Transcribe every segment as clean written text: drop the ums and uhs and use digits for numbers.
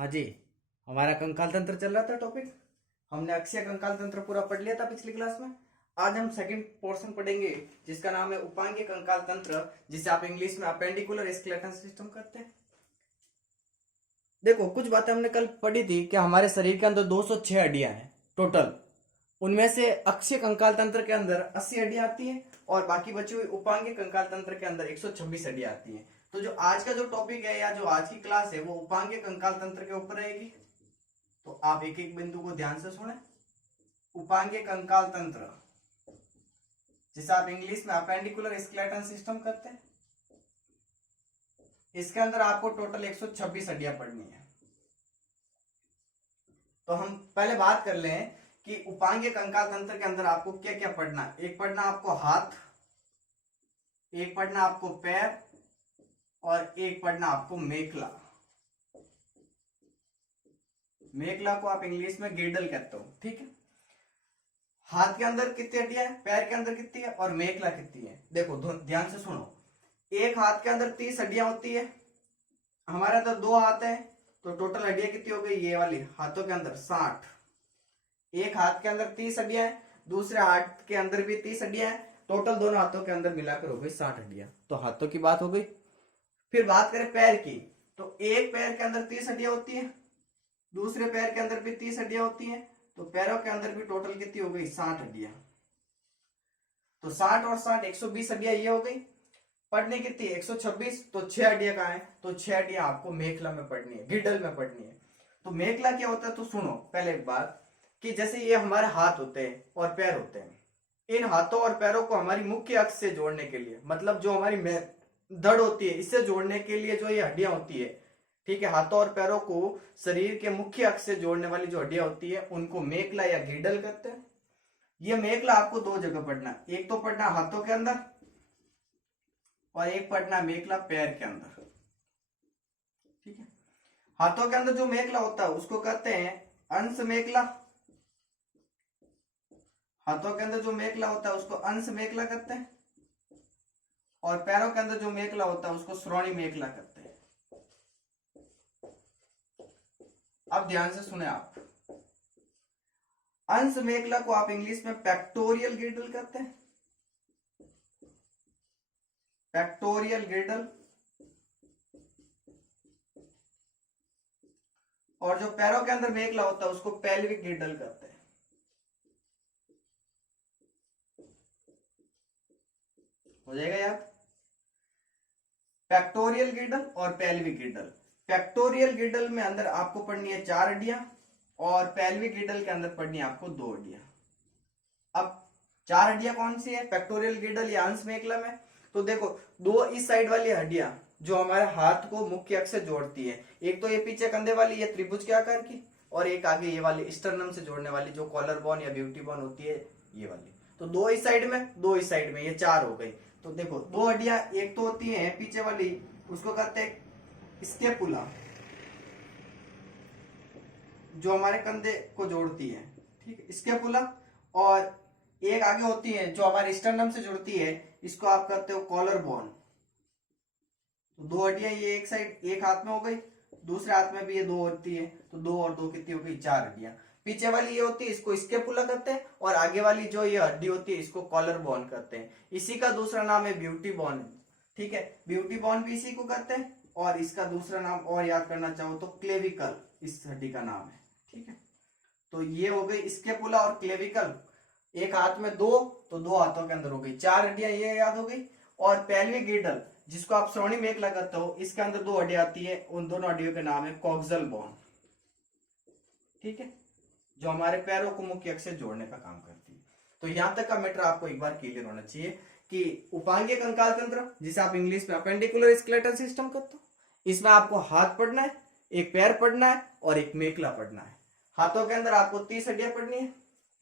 हाँ जी। हमारा कंकाल तंत्र चल रहा था टॉपिक। हमने अक्षीय कंकाल तंत्र पूरा पढ़ लिया था पिछली क्लास में। आज हम सेकंड पोर्शन पढ़ेंगे जिसका नाम है उपांगीय कंकाल तंत्र, जिसे आप इंग्लिश में अपेंडिकुलर स्केलेटन सिस्टम कहते हैं। देखो, कुछ बातें हमने कल पढ़ी थी कि हमारे शरीर के अंदर 206 हड्डियां हैं टोटल। उनमें से अक्षीय कंकाल तंत्र के अंदर 80 हड्डियां आती हैं और बाकी बची हुई उपांगीय कंकाल तंत्र के अंदर 126 हड्डियां आती हैं। तो जो आज का जो टॉपिक है या जो आज की क्लास है वो उपांगीय कंकाल तंत्र के ऊपर रहेगी। तो आप एक एक बिंदु को ध्यान से सुने। उपांगीय कंकाल तंत्र, जिसे आप इंग्लिश में अपेंडिकुलर स्केलेटन सिस्टम कहते हैं, इसके अंदर आपको टोटल 126 हड्डियां पढ़नी है। तो हम पहले बात कर लें कि उपांगीय कंकाल तंत्र के अंदर आपको क्या क्या पढ़ना है। एक पढ़ना आपको हाथ, एक पढ़ना आपको पैर और एक पढ़ना आपको मेखला। मेखला को आप इंग्लिश में गिडल कहते हो, ठीक है। हाथ के अंदर कितनी हड्डियां है, पैर के अंदर कितनी है और मेखला कितनी है। देखो ध्यान से सुनो। एक हाथ के अंदर 30 हड्डियां होती है। हमारे अंदर दो हाथ है तो टोटल हड्डियां कितनी हो गई, ये वाली हाथों के अंदर 60। एक हाथ के अंदर 30 हड्डियां है, दूसरे हाथ के अंदर भी 30 हड्डियां है, टोटल दोनों हाथों के अंदर मिलाकर हो गई 60 हड्डियां। तो हाथों की बात हो गई। फिर बात करें पैर की, तो एक पैर के अंदर 30 हड्डियां होती है, दूसरे पैर के अंदर भी 30 हड्डियां होती हैं, तो पैरों के अंदर भी टोटल कितनी हो गई, 60 हड्डियां। तो 60 और 60 120 हड्डियां ये हो गई। पढ़नी कितनी, 126। तो 6 हड्डियां कहाँ है, तो 6 हड्डियां आपको मेखला में पढ़नी है, गिडल में पढ़नी है। तो मेखला क्या होता है, तो सुनो पहले एक बात कि जैसे ये हमारे हाथ होते हैं और पैर होते हैं, इन हाथों और पैरों को हमारी मुख्य अक्ष से जोड़ने के लिए, मतलब जो हमारी धड़ होती है इससे जोड़ने के लिए जो ये हड्डियां होती है, ठीक है, हाथों और पैरों को शरीर के मुख्य अक्ष से जोड़ने वाली जो हड्डियां होती है उनको मेखला या गिडल कहते हैं। ये मेखला आपको दो जगह पढ़ना है, एक तो पढ़ना हाथों के अंदर और एक पढ़ना मेखला पैर के अंदर, ठीक है। हाथों के अंदर जो मेखला होता है उसको कहते हैं अंश मेखला। हाथों के अंदर जो मेखला होता है उसको अंश मेखला कहते हैं और पैरों के अंदर जो मेखला होता है उसको श्रोणी मेखला कहते हैं। अब ध्यान से सुने आप। अंश मेखला को आप इंग्लिश में पेक्टोरियल गिर्डल कहते हैं, पेक्टोरियल गिर्डल। और जो पैरों के अंदर मेखला होता है उसको पेल्विक गिर्डल कहते हैं। हो जाएगा याद। पेक्टोरियल गिर्डल और पेल्विक गिर्डल। पेक्टोरियल गिर्डल में अंदर आपको पढ़नी है 4 हड्डियां और पेल्विक गिर्डल के अंदर पढ़नी है आपको 2 हड्डियां। अब 4 हड्डियां कौन सी है पेक्टोरियल गिर्डल या अंश मेखला में, तो देखो दो इस साइड वाली हड्डियां जो हमारे हाथ को मुख्य अक्ष से जोड़ती है, एक तो ये पीछे कंधे वाली ये त्रिभुज के आकार की, और एक आगे ये वाली स्टर्नम से जोड़ने वाली जो कॉलर बोन या ब्यूटी बोन होती है ये वाली। तो दो इस साइड में, दो इस साइड में, ये 4 हो गई। तो देखो दो हड्डियां एक तो होती है पीछे वाली, उसको कहते हैं स्केपुला, जो हमारे कंधे को जोड़ती है, ठीक है, स्केपुला। और एक आगे होती है जो हमारे स्टर्नम से जुड़ती है, इसको आप कहते हो कॉलर बोन। तो दो हड्डियां ये एक साइड एक हाथ में हो गई, दूसरे हाथ में भी ये 2 होती है, तो 2 और 2 कितनी हो गई, 4 हड्डियां। पीछे वाली ये होती है इसको स्केपुला कहते हैं और आगे वाली जो ये हड्डी होती है इसको कॉलर बोन कहते हैं। इसी का दूसरा नाम है ब्यूटी बोन, ठीक है, ब्यूटी बोन भी इसी को कहते हैं। और इसका दूसरा नाम और याद करना चाहो तो क्लेविकल इस हड्डी का नाम है, ठीक है। तो ये हो गई स्केपुला और क्लेविकल, एक हाथ में 2, तो 2 हाथों के अंदर हो गई 4 हड्डियां, ये याद हो गई। और पेल्विक गिर्डल जिसको आप श्रोणी मेखला कहते हो, इसके अंदर 2 हड्डियां आती है, उन दोनों हड्डियों के नाम है कॉक्सल बोन, ठीक है, जो हमारे पैरों को मुख्य अक्ष से जोड़ने का काम करती है। तो यहां तक का मैटर आपको एक बार क्लियर होना चाहिए कि उपांगीय कंकाल तंत्र, जिसे आप इंग्लिश में अपेंडिकुलर स्केलेटन सिस्टम कहते हो, इसमें आपको हाथ पढ़ना है, एक पैर पढ़ना है और एक मेखला पढ़ना है। हाथों के अंदर आपको 30 हड्डियां पढ़नी है,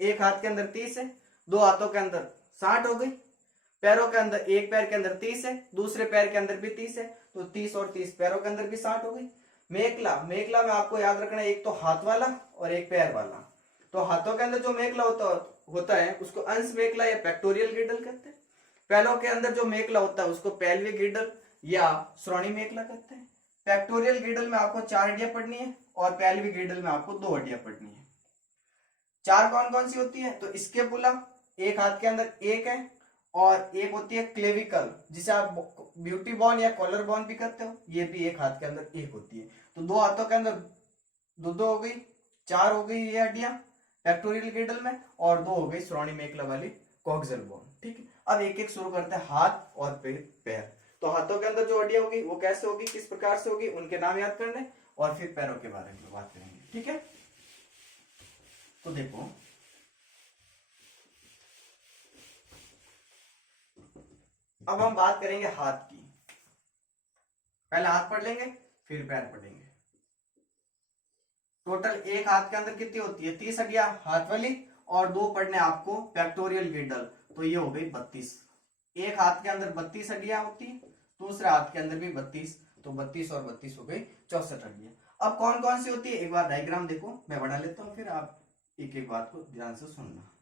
एक हाथ के अंदर 30 है, 2 हाथों के अंदर 60 हो गई, पैरों के अंदर एक पैर के अंदर 30 है, दूसरे पैर के अंदर भी 30 है, तो 30 और 30 पैरों के अंदर भी 60 हो गई। मेखला, मेखला में आपको याद रखना है एक तो हाथ वाला और एक पैर वाला। तो हाथों के अंदर जो मेखला होता है उसको अंश मेखला या पेक्टोरियल गिर्डल कहते हैं। पैरों के अंदर जो मेखला होता है उसको पेल्विक गिर्डल या श्रोणी मेखला कहते हैं। फैक्टोरियल ग्रिडल में आपको 4 हड्डियां पढ़नी है और पेल्विक ग्रिडल में आपको 2 हड्डियां पढ़नी है। 4 कौन कौन सी होती है? तो स्कैपुला एक हाथ के अंदर एक है, और एक होती है क्लेविकल जिसे आप ब्यूटी बोन या कॉलर बोन भी कहते हो, ये भी एक हाथ के अंदर एक होती है। तो 2 हाथों के अंदर दो हो गई, 4 हो गई ये हड्डियां फैक्टोरियल ग्रिडल में, और 2 हो गई श्रोणि मेखला वाली कॉक्सियल बोन। ठीक है, अब एक एक शुरू करते हैं, हाथ और फिर पैर। तो हाथों के अंदर जो हड्डियां होगी वो कैसे होगी, किस प्रकार से होगी, उनके नाम याद करने, और फिर पैरों के बारे में बात करेंगे। ठीक है, तो देखो अब हम बात करेंगे हाथ की। पहले हाथ पढ़ लेंगे फिर पैर पढ़ेंगे। टोटल एक हाथ के अंदर कितनी होती है? 30 हड्डियां हाथ वाली, और 2 पढ़ने आपको फैक्टोरियल ग्रिडल, तो ये हो गई 32। एक हाथ के अंदर 32 हड्डियां होती है, दूसरे हाथ के अंदर भी 32, तो 32 और 32 हो गई 64 हड्डियां। अब कौन कौन सी होती है एक बार डायग्राम देखो, मैं बना लेता हूं, फिर आप एक एक बात को ध्यान से सुनना।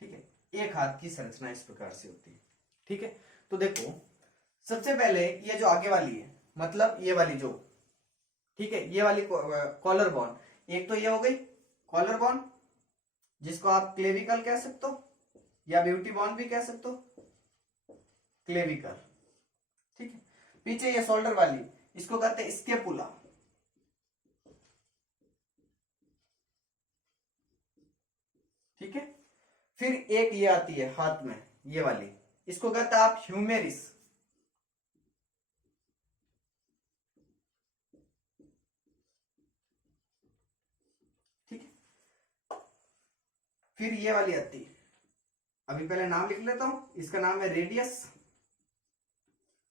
ठीक है, एक हाथ की संरचना इस प्रकार से होती है। ठीक है, तो देखो सबसे पहले ये जो आगे वाली है, मतलब ये वाली जो, ठीक है, ये वाली कॉलर बोन, एक तो ये हो गई कॉलर बोन जिसको आप क्लेविकल कह सकते हो या ब्यूटी बोन भी कह सकते हो, क्लेविकल। ठीक है, पीछे ये शोल्डर वाली इसको कहते हैं स्केपुला। ठीक है, फिर एक ये आती है हाथ में ये वाली, इसको कहते हैं आप ह्यूमेरिस। ठीक है, फिर ये वाली आती है, अभी पहले नाम लिख लेता हूं, इसका नाम है रेडियस,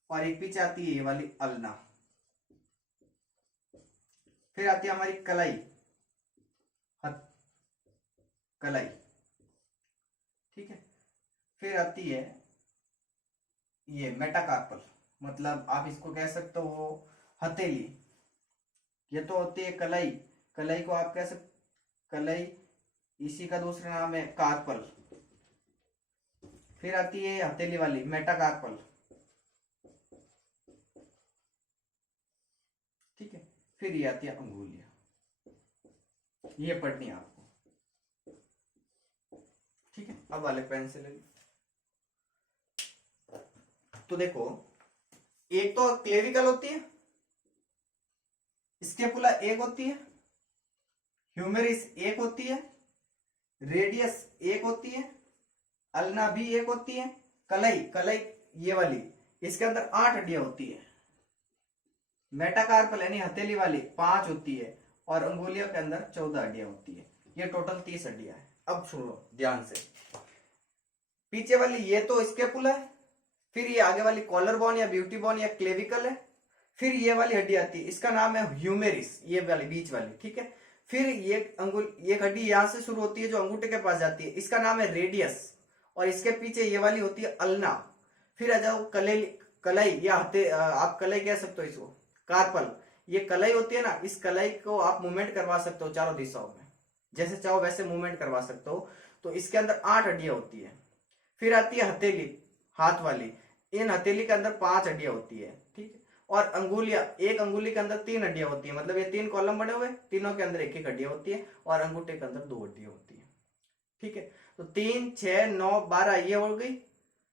और एक पीछे आती है ये वाली अल्ना। फिर आती है हमारी कलाई, कलाई। ठीक है, फिर आती है ये मेटाकार्पल, मतलब आप इसको कह सकते हो हथेली। ये तो होती है कलाई, कलाई को आप कह सकते कलाई, इसी का दूसरा नाम है कार्पल। फिर आती है हथेली वाली मेटाकार्पल। ठीक है, फिर ये आती है अंगुलियां, ये पढ़नी है आपको। ठीक है, अब वाले पेन से ले, तो देखो एक तो क्लेविकल होती है, स्केपुला एक होती है, ह्यूमेरिस एक होती है, रेडियस एक होती है, अल्ना भी एक होती है, कलाई, कलाई ये वाली इसके अंदर 8 हड्डियां होती है, मेटाकार्पल यानी हथेली वाली 5 होती है, और अंगुलियों के अंदर 14 हड्डियां होती है। ये टोटल 30 हड्डियां है। अब सुनो ध्यान से, पीछे वाली ये तो स्केपुला है, फिर ये आगे वाली कॉलर बोन या ब्यूटी बोन या क्लेविकल है, फिर ये वाली हड्डी आती है, इसका नाम है ह्यूमेरिस, ये वाली बीच वाली। ठीक है, फिर ये एक हड्डी यहां से शुरू होती है जो अंगूठे के पास जाती है, इसका नाम है रेडियस, और इसके पीछे ये वाली होती है अल्ना। फिर आ जाओ कलाई या आप कलाई कह सकते हो इसको, कार्पल। ये कलाई होती है ना, इस कलाई को आप मूवमेंट करवा सकते हो चारों दिशाओं में, जैसे चाहो वैसे मूवमेंट करवा सकते हो। तो इसके अंदर 8 हड्डियां होती है। फिर आती है हथेली, हाथ वाली, इन हथेली के अंदर 5 हड्डियां होती है। ठीक है, और अंगुलियां, एक अंगुली के अंदर 3 हड्डियां होती है, मतलब ये 3 कॉलम बने हुए, तीनों के अंदर एक एक हड्डियां होती है, और अंगूठे के अंदर 2 हड्डियां होती है। ठीक है, तो 3 6 9 12 ये हो गई,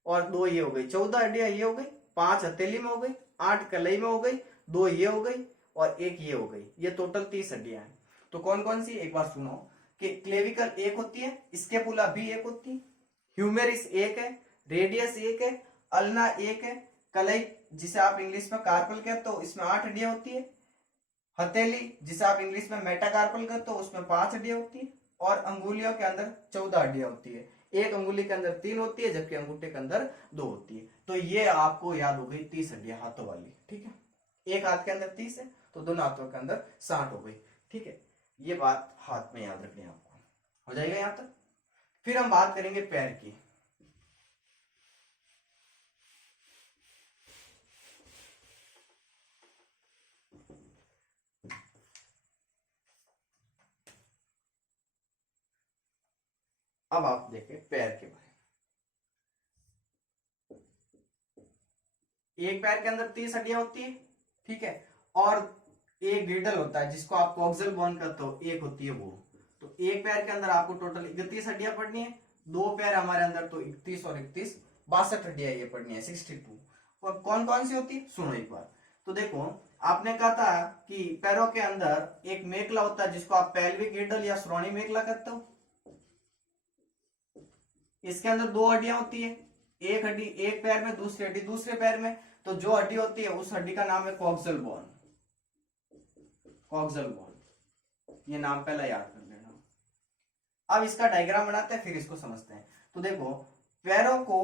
और 2 ये हो गई, 14 हड्डियां ये हो गई, 5 हथेली में हो गई, 8 कलाई में हो गई, 2 ये हो गई, और 1 ये हो गई। ये टोटल 30 हड्डियां हैं। तो कौन कौन सी एक बार सुनो, क्लेविकल एक होती है, स्केपुला भी एक होती है, ह्यूमेरिस एक है, रेडियस एक है, अल्ना एक है, कलाई जिसे आप इंग्लिश में कार्पल कहते हो इसमें 8 हड्डियां होती है, हथेली जिसे आप इंग्लिश में मेटाकार्पल कहते हो उसमें 5 हड्डियां होती है, और अंगुलियों के अंदर 14 हड्डियां होती है। एक अंगुली के अंदर 3 होती है जबकि अंगूठे के अंदर 2 होती है। तो ये आपको याद हो गई 30 हड्डियां हाथों वाली। ठीक है, एक हाथ के अंदर 30 है तो दोनों हाथों के अंदर 60 हो गई। ठीक है, ये बात हाथ में याद रखनी है आपको। हो जाएगा यहां तक। फिर हम बात करेंगे पैर की। अब आप देखें पैर के बारे में। एक पैर के अंदर 30 हड्डियां होती है। ठीक है, और एक ग्रिडल होता है जिसको आप कॉक्सियल बोन कहते हो, एक होती है वो। तो एक पैर के अंदर आपको टोटल 31 हड्डियां पढ़नी है। दो पैर हमारे अंदर तो 31 और 31 62 हड्डियां ये पढ़नी है, 62। और कौन कौन सी होती है सुनो एक बार। तो देखो, आपने कहा था कि पैरों के अंदर एक मेखला होता है जिसको आप पेल्विक ग्रिडल या श्रोणी मेखला कहते हो। इसके अंदर 2 हड्डियां होती है, एक हड्डी एक पैर में, दूसरी हड्डी दूसरे पैर में। तो जो हड्डी होती है उस हड्डी का नाम है कॉक्सियल बोन। कॉक्सियल बोन, ये नाम पहला याद कर लेना। अब इसका डायग्राम बनाते हैं फिर इसको समझते हैं। तो देखो, पैरों को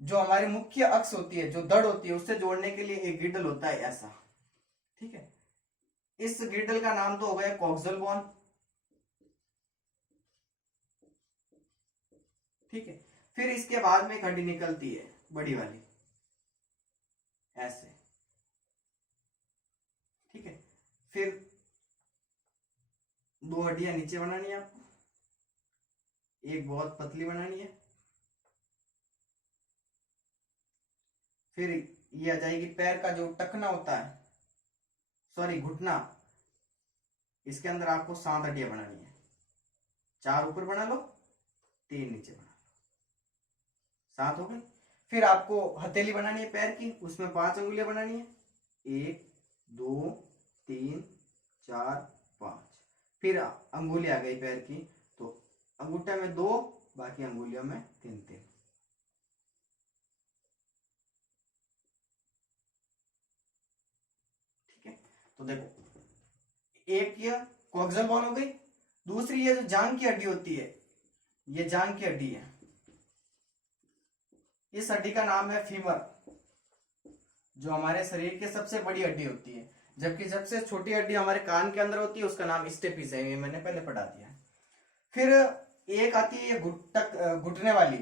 जो हमारी मुख्य अक्ष होती है, जो धड़ होती है, उससे जोड़ने के लिए एक ग्रिडल होता है ऐसा। ठीक है, इस ग्रिडल का नाम तो हो गया कॉक्सियल बोन। ठीक है, फिर इसके बाद में एक हड्डी निकलती है बड़ी वाली ऐसे। ठीक है, फिर 2 हड्डियां नीचे बनानी है आपको, एक बहुत पतली बनानी है। फिर ये आ जाएगी पैर का जो टखना होता है, सॉरी घुटना, इसके अंदर आपको 7 हड्डियां बनानी है। 4 ऊपर बना लो, 3 नीचे बना लो, 7 हो गई। फिर आपको हथेली बनानी है पैर की, उसमें 5 अंगुलियां बनानी है, 1 2 3 4 5। फिर अंगुली आ गई पैर की, तो अंगूठे में 2, बाकी अंगुलियों में 3 3। ठीक है, तो देखो, एक ये कॉक्सियल बोन हो गई। दूसरी ये जो जांग की हड्डी होती है, ये जांग की हड्डी है। इस हड्डी का नाम है फीमर, जो हमारे शरीर की सबसे बड़ी हड्डी होती है। जबकि सबसे छोटी हड्डी हमारे कान के अंदर होती है, उसका नाम स्टेपिस है, ये मैंने पहले पढ़ा दिया। फिर एक आती है ये घुटने वाली।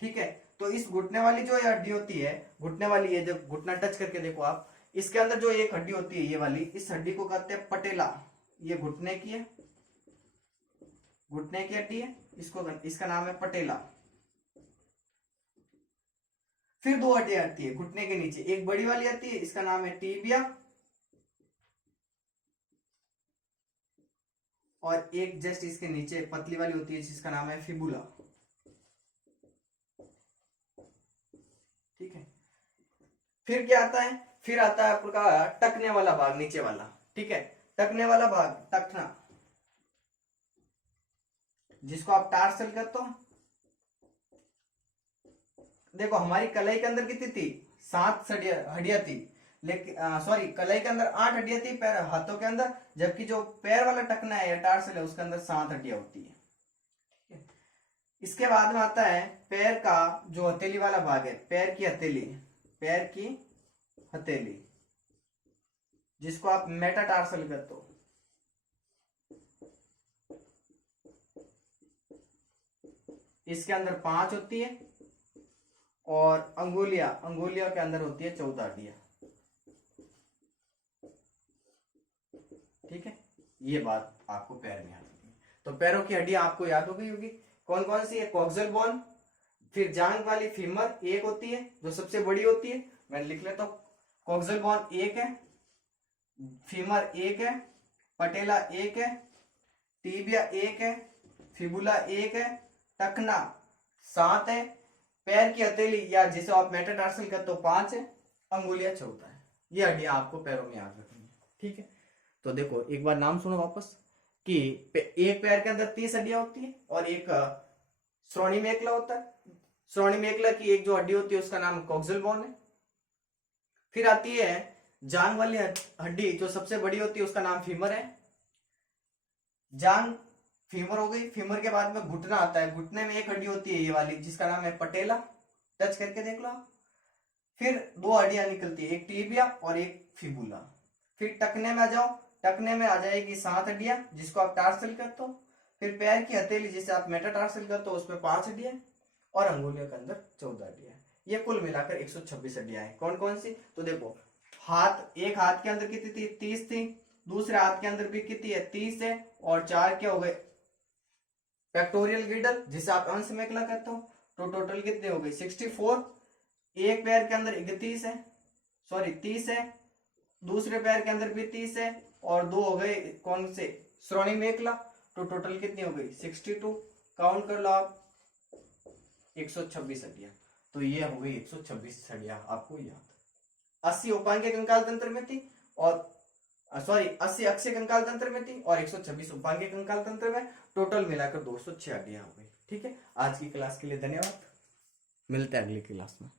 ठीक है, तो इस घुटने वाली जो ये हड्डी होती है, घुटने वाली, ये जब घुटना टच करके देखो आप, इसके अंदर जो एक हड्डी होती है ये वाली, इस हड्डी को कहते हैं पटेला। ये घुटने की है, घुटने की हड्डी है, इसका नाम है पटेला। फिर 2 हड्डियां आती है घुटने के नीचे, एक बड़ी वाली आती है, इसका नाम है टीबिया, और एक जस्ट इसके नीचे पतली वाली होती है जिसका नाम है फिबुला। ठीक है, फिर क्या आता है, फिर आता है आपका टकने वाला भाग, नीचे वाला। ठीक है, टकने वाला भाग, टखना, जिसको आप टार्सल कहते हो। देखो, हमारी कलाई के अंदर कितनी थी, 7 हड्डियां थी, लेकिन सॉरी, कलाई के अंदर 8 हड्डियां थी पैर हाथों के अंदर, जबकि जो पैर वाला टखना है या टार्सल है उसके अंदर 7 हड्डियां होती है। ठीक है, इसके बाद में आता है पैर का जो हथेली वाला भाग है, पैर की हथेली, पैर की हथेली, जिसको आप मेटाटार्सल कहते हो। इसके अंदर 5 होती है, और अंगुलियों के अंदर होती है 14 हड्डियां। ठीक है, ये बात आपको पैर में याद रखनी। तो पैरों की हड्डियां आपको याद हो गई होगी, कौन कौन सी है, कॉक्सियल बोन, फिर जांग वाली फीमर एक होती है जो सबसे बड़ी होती है, मैं लिख लेता हूं। कॉक्सियल बोन एक है, फीमर एक है, पटेला एक है, टीबिया एक है, फिबुला एक है, टखना 7 है, पैर की हथेली या जिसे आप मेटाटार्सल कहते हो 5 है, अंगुलियां 14 है। ये हड्डियां आपको पैरों में याद रखनी है। ठीक है, तो देखो एक बार नाम सुनो वापस। कि एक पैर के अंदर 30 हड्डियां होती है और एक श्रोणि मेखला होता है। श्रोणि मेखला की एक जो हड्डी होती है उसका नाम कॉक्सियल बोन है। फिर आती है जांग वाली हड्डी जो सबसे बड़ी होती है उसका नाम फीमर है। जांग फीमर हो गई। फीमर के बाद में घुटना आता है। घुटने में एक हड्डी होती है ये वाली जिसका नाम है पटेला, टच करके देख लो। फिर दो हड्डियां निकलती है, एक टीबिया और एक फिबुला। फिर टखने में आ जाओ, टखने में आ जाएगी 7 हड्डियां जिसको आप टार्सल कहते हो। फिर पैर की हथेली जिसे आप मेटाटार्सल कहते हो उसमें 5 हड्डियां और अंगुलियों के अंदर 14 हड्डियां। ये कुल मिलाकर 126 हड्डियां हैं। कौन कौन सी? तो देखो, हाथ, एक हाथ के अंदर कितनी थी? 30 थी। दूसरे हाथ के अंदर भी कितनी है? 30 है। और 4 क्या हो गए? पेक्टोरियल गिल्डर जिसे आप अंश मेखला कहते हो। तो टोटल कितने हो गए? 64। एक पैर के अंदर 31 है, सॉरी 30 है। दूसरे पैर के अंदर भी 30 है और दो हो गए कौन से? श्रोणि मेखला। तो टोटल कितनी हो गई? 62। काउंट कर लो आप, 126 हड्डियां। तो ये हो गई 126 हड्डियां आपको याद। 80 उपांगीय कंकाल तंत्र में थी और 80 अक्षीय कंकाल तंत्र में थी और 126 उपांगीय कंकाल तंत्र में। टोटल मिलाकर 206 हड्डियां हो गई। ठीक है, आज की क्लास के लिए धन्यवाद। मिलते हैं अगली क्लास में।